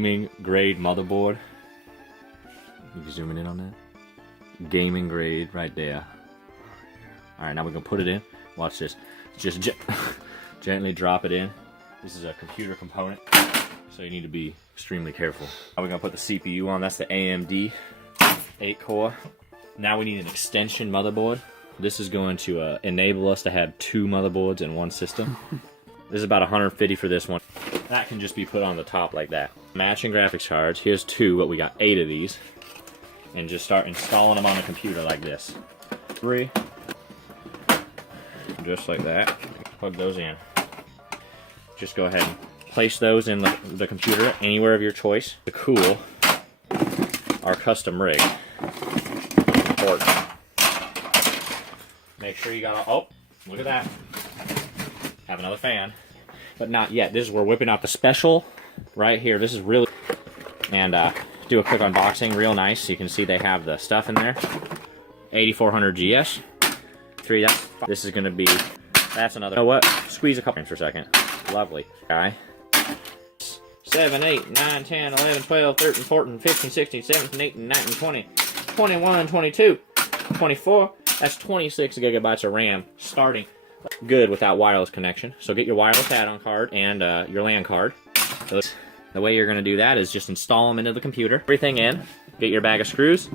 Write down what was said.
Gaming grade motherboard. You can zoom in on that. Gaming grade right there. Alright, now we're gonna put it in. Watch this. Just gently drop it in. This is a computer component, so you need to be extremely careful. Now we're gonna put the CPU on. That's the AMD 8 core. Now we need an extension motherboard. This is going to enable us to have 2 motherboards in one system. This is about $150 for this one. That can just be put on the top like that. Matching graphics cards. Here's 2, but we got 8 of these. And just start installing them on the computer like this. 3. Just like that. Plug those in. Just go ahead and place those in the computer anywhere of your choice to cool our custom rig. Important. Make sure you got all, oh, look at that. Have another fan. But not yet. This is, we're whipping out the special right here. This is really, and do a quick unboxing real nice so you can see they have the stuff in there. 8400 GS. 3, this is gonna be, that's another, you know what? Squeeze a couple for a second. Lovely. Guy. 7, 8, 9, 10, 11, 12, 13, 14, 15, 16, 17, 18, 19, 20, 21, 22, 24. That's 26 gigabytes of RAM starting. Good without wireless connection. So get your wireless add-on card and your LAN card. So the way you're going to do that is just install them into the computer. Everything in. Get your bag of screws.